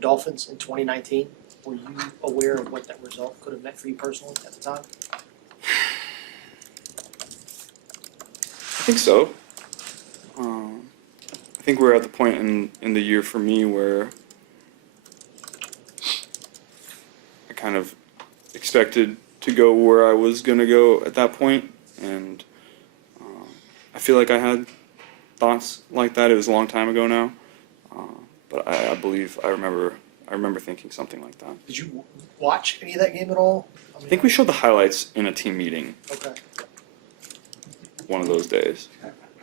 Dolphins in 2019. Were you aware of what that result could have meant for you personally at the time? I think so. I think we're at the point in the year for me where I kind of expected to go where I was going to go at that point, and I feel like I had thoughts like that. It was a long time ago now, but I believe I remember thinking something like that. Did you watch any of that game at all? I think we showed the highlights in a team meeting Okay. one of those days,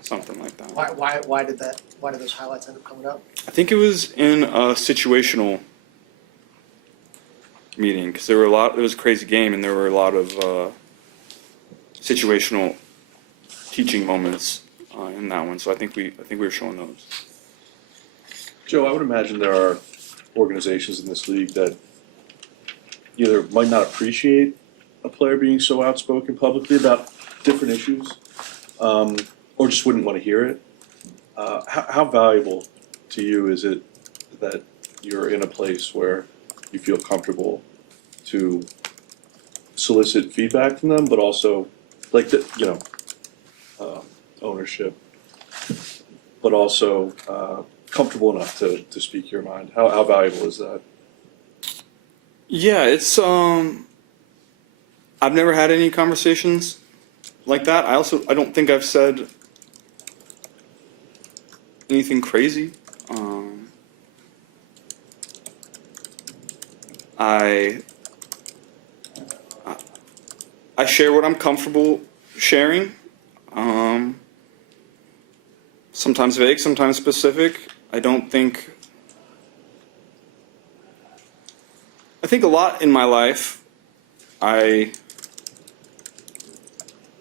something like that. Why did those highlights end up coming up? I think it was in a situational meeting because it was a crazy game and there were a lot of situational teaching moments in that one. So I think we were showing those. Joe, I would imagine there are organizations in this league that either might not appreciate a player being so outspoken publicly about different issues, or just wouldn't want to hear it. How valuable to you is it that you're in a place where you feel comfortable to solicit feedback from them, but also like ownership, but also comfortable enough to speak your mind? How valuable is that? Yeah, it's I've never had any conversations like that. I don't think I've said anything crazy. I share what I'm comfortable sharing. Sometimes vague, sometimes specific. I think a lot in my life, I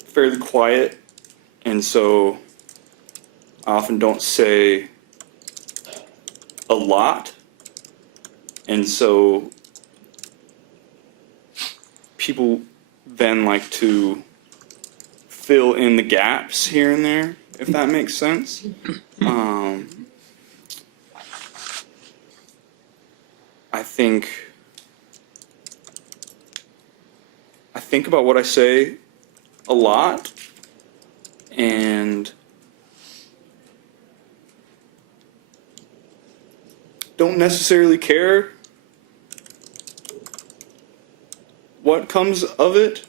fairly quiet, and so I often don't say a lot, and so people then like to fill in the gaps here and there, if that makes sense. I think about what I say a lot, and don't necessarily care what comes of it.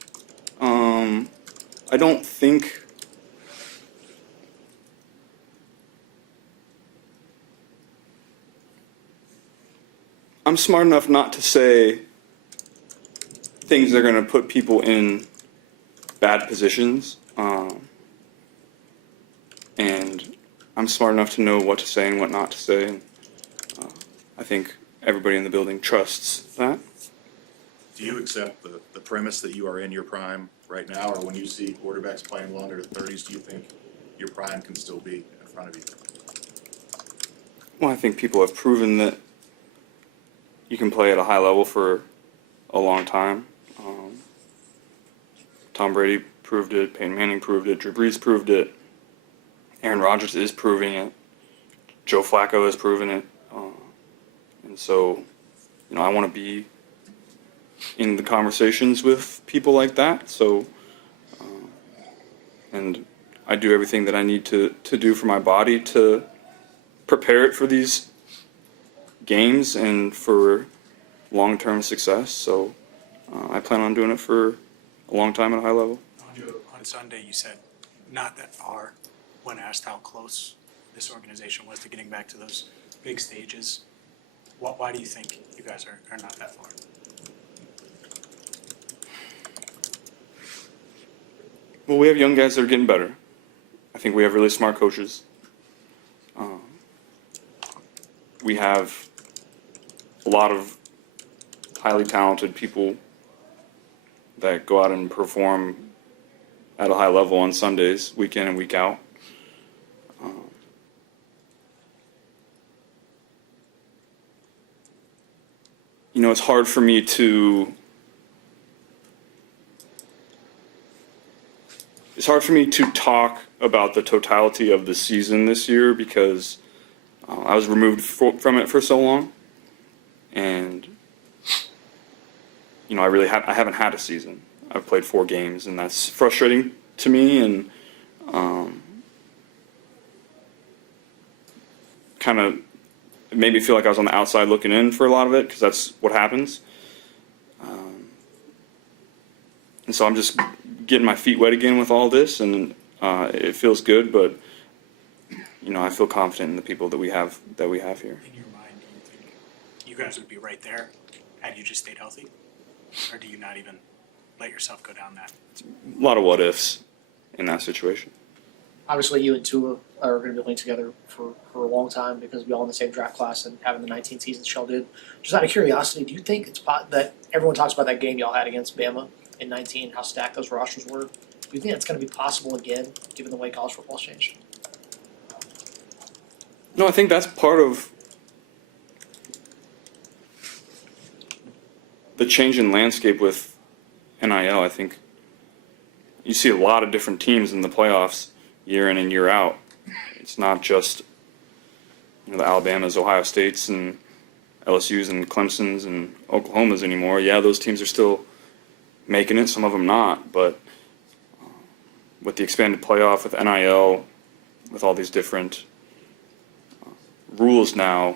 I don't think I'm smart enough not to say things that are going to put people in bad positions, and I'm smart enough to know what to say and what not to say. And, I think everybody in the building trusts that. Do you accept the premise that you are in your prime right now, or when you see quarterbacks playing well into their 30s, do you think your prime can still be in front of you? Well, I think people have proven that you can play at a high level for a long time. Tom Brady proved it, Peyton Manning proved it, Drew Brees proved it, Aaron Rodgers is proving it, Joe Flacco has proven it, and so, I want to be in the conversations with people like that. So, and I do everything that I need to do for my body to prepare it for these games and for long-term success. So I plan on doing it for a long time at a high level. On Sunday, you said not that far when asked how close this organization was to getting back to those big stages. Why do you think you guys are not that far? Well, we have young guys that are getting better. I think we have really smart coaches. We have a lot of highly talented people that go out and perform at a high level on Sundays, week in and week out. It's hard for me to talk about the totality of the season this year because I was removed from it for so long. I haven't had a season. I've played 4 games, and that's frustrating to me, and kind of it made me feel like I was on the outside looking in for a lot of it, because that's what happens. And so I'm just getting my feet wet again with all this, and it feels good, but I feel confident in the people that we have here. In your mind, do you think you guys would be right there had you just stayed healthy? Or do you not even let yourself go down that? A lot of what ifs in that situation. Obviously, you and Tua are going to be linked together for a long time because we all in the same draft class and having the 19 seasons Shell did. Just out of curiosity, do you think it's that everyone talks about that game y'all had against Bama in 19, how stacked those rosters were? Do you think that's going to be possible again, given the way college football's changed? No, I think that's part of the change in landscape with NIL. I think you see a lot of different teams in the playoffs year in and year out. It's not just the Alabamas, Ohio States, and LSU's and Clemson's and Oklahoma's anymore. Yeah, those teams are still making it, some of them not, but with the expanded playoff, with NIL, with all these different rules now,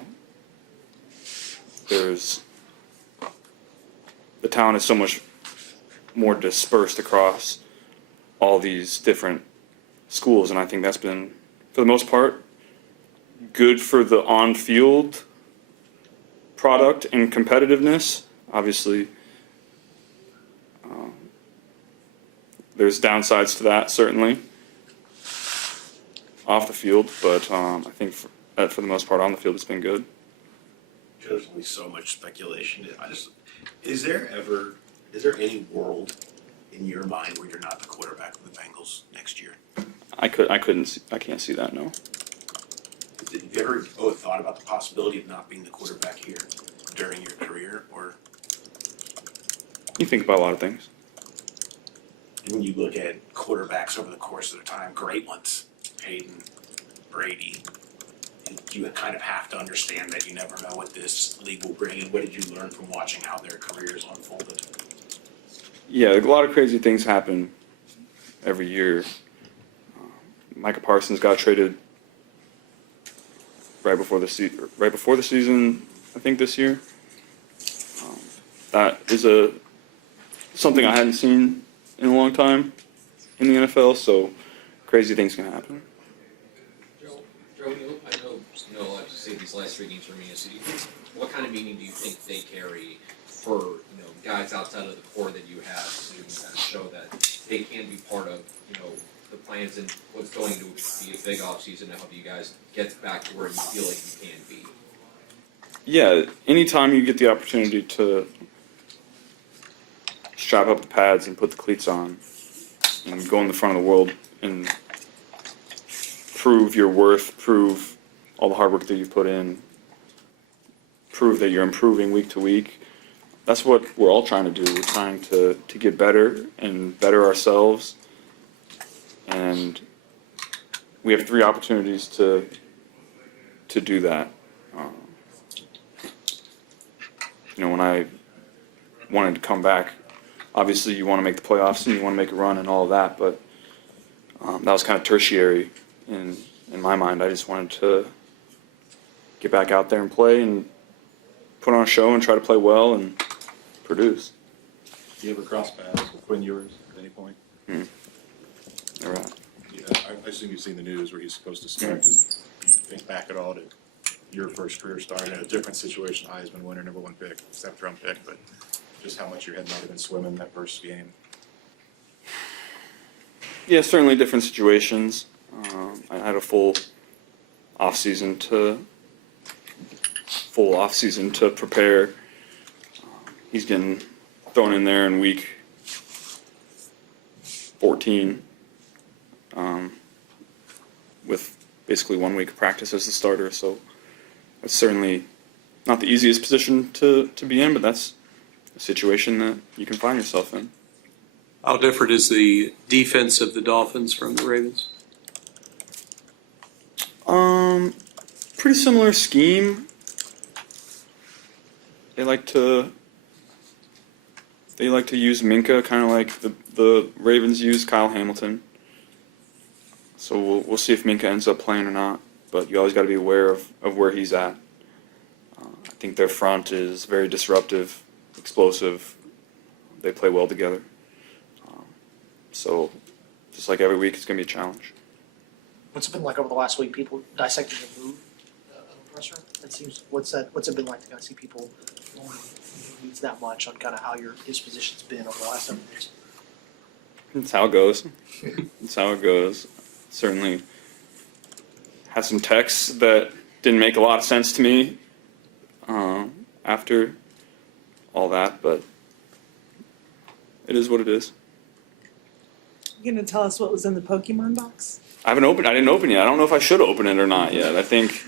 the talent is so much more dispersed across all these different schools, and I think that's been, for the most part, good for the on-field product and competitiveness. Obviously, there's downsides to that, certainly, off the field, but I think for the most part on the field it's been good. There's only so much speculation. Is there any world in your mind where you're not the quarterback of the Bengals next year? I can't see that, no. Have you ever thought about the possibility of not being the quarterback here during your career? Or You think about a lot of things. when you look at quarterbacks over the course of their time, great ones, Hayden, Brady, you kind of have to understand that you never know what this league will bring. And what did you learn from watching how their careers unfolded? Yeah, a lot of crazy things happen every year. Micah Parsons got traded right before the season, I think this year. That is something I hadn't seen in a long time in the NFL. So crazy things can happen. Joe, I know, like you say, these last 3 games for me. So what kind of meaning do you think they carry for guys outside of the core that you have to kind of show that they can be part of the plans and what's going to be a big offseason to help you guys get back to where you feel like you can be? Yeah, anytime you get the opportunity to strap up the pads and put the cleats on and go in the front of the world and prove your worth, prove all the hard work that you've put in, prove that you're improving week to week. That's what we're all trying to do. We're trying to get better and better ourselves. And we have 3 opportunities to do that. When I wanted to come back, obviously you want to make the playoffs and you want to make a run and all of that, but that was kind of tertiary in my mind. I just wanted to get back out there and play and put on a show and try to play well and produce. Do you ever cross paths with Quinn Ewers at any point? All right. Yeah, I assume you've seen the news where he's supposed to start. Do you think back at all to your first career start in a different situation, Heisman winner, number 1 pick, 7th round pick, but just how much your head might have been swimming that first game? Yeah, certainly different situations. I had a full off season to prepare. He's getting thrown in there in week 14 with basically 1 week of practice as the starter. So it's certainly not the easiest position to be in, but that's a situation that you can find yourself in. How different is the defense of the Dolphins from the Ravens? Pretty similar scheme. They like to they like to use Minka, kind of like the Ravens use Kyle Hamilton. So we'll see if Minka ends up playing or not. But you always got to be aware of where he's at. I think their front is very disruptive, explosive. They play well together. So just like every week, it's going to be a challenge. What's it been like over the last week? People dissecting the move of the presser. It seems what's it been like to kind of see people going into weeds that much on kind of how his position's been over the last 7 years. That's how it goes. That's how it goes. Certainly had some texts that didn't make a lot of sense to me after all that, but it is what it is. You gonna tell us what was in the Pokemon box? I didn't open it yet. I don't know if I should open it or not yet. I think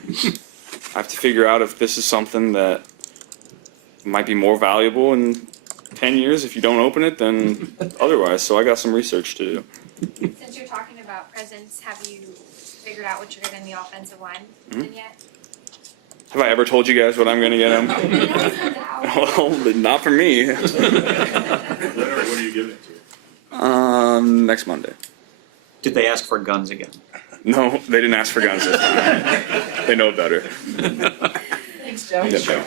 I have to figure out if this is something that might be more valuable in 10 years if you don't open it than otherwise. So I got some research to do. Since you're talking about presents, have you figured out what you're getting the offensive line yet? Have I ever told you guys what I'm going to get him? Well, but not for me. What are you giving it to? Next Monday. Did they ask for guns again? No, they didn't ask for guns this time. They know better. Thanks, Joe. Yeah.